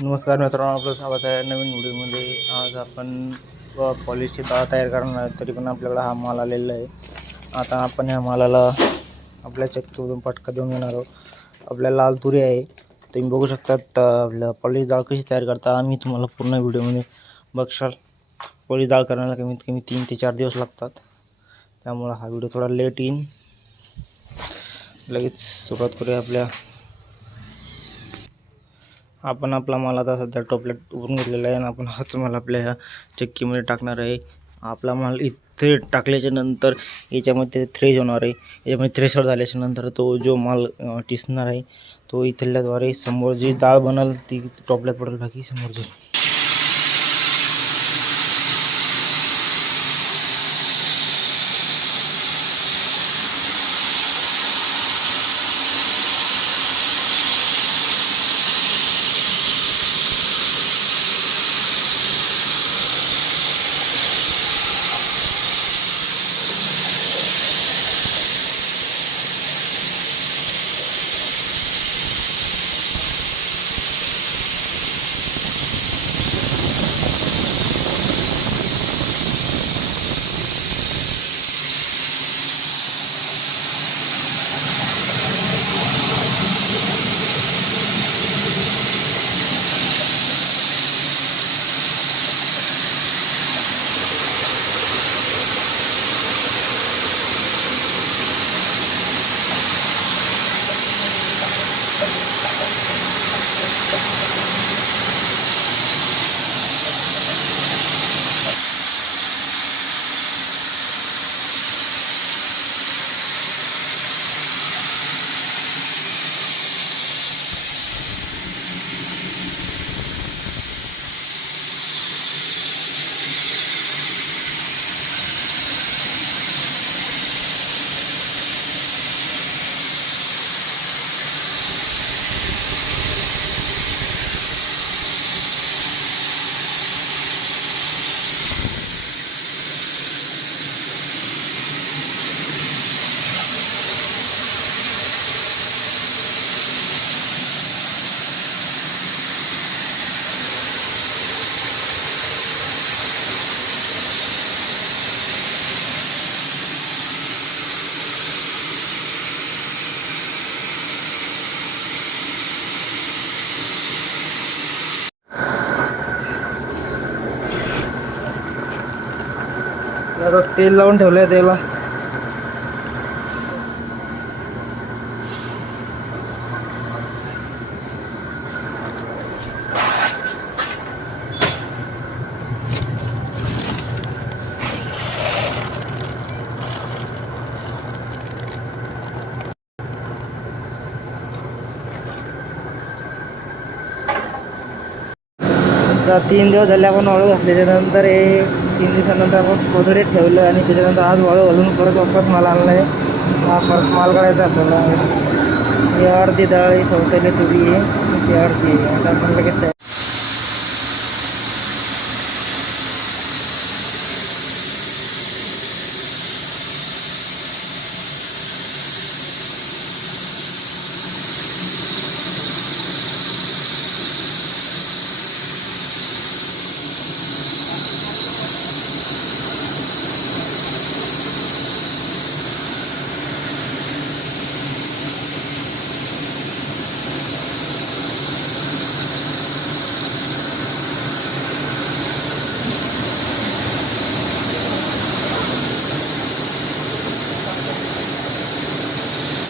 नमस्कार मित्रांनो, आपलं स्वागत आहे नवीन व्हिडिओमध्ये. आज आपण पॉलिशची डाळ तयार करणार आहे. तरी पण आपल्याकडे हा माल आलेला आहे. आता आपण या मालाला आपल्या चक्कीवरून पटका देऊन घेणार आहोत. आपल्या लाल तुरी आहे, तुम्ही बघू शकतात. आपल्या पॉलिश डाळ कशी तयार करता आम्ही तुम्हाला पूर्ण व्हिडिओमध्ये बघशाल. पॉलिश डाळ करण्याला कमीत कमी 3 ते 4 दिवस लागतात, त्यामुळे हा व्हिडिओ थोडा लेट येईल. लगेच सुरुवात करूया. आपण आपला माल आता सध्या टोपल्यात उभून घेतलेला आहे आणि आपण हाच माल आपल्या ह्या चक्कीमध्ये टाकणार आहे. आपला माल इथे टाकल्याच्या नंतर याच्यामध्ये थ्रेश होणार आहे. याच्यामध्ये थ्रेशर झाल्याच्या नंतर तो जो माल टिसणार आहे तो इथल्याद्वारे समोर जी डाळ बनल ती टोपल्यात पडेल, बाकी समोरची. आता तेल लावून ठेवलं आहे. त्याला आता 3 दिवस झाले आपण वाळू घातल्याच्या नंतर 3 दिवसानंतर आपण कोथडीत ठेवलं आणि त्याच्यानंतर आज वाळू घालून परत वापस माल आणला आहे. हा परत माल काढायचा आपल्याला. ही अर्धी डाळ, ही सवताली तुरी आहे, ती अर्धी आहे. आता आपण लगेच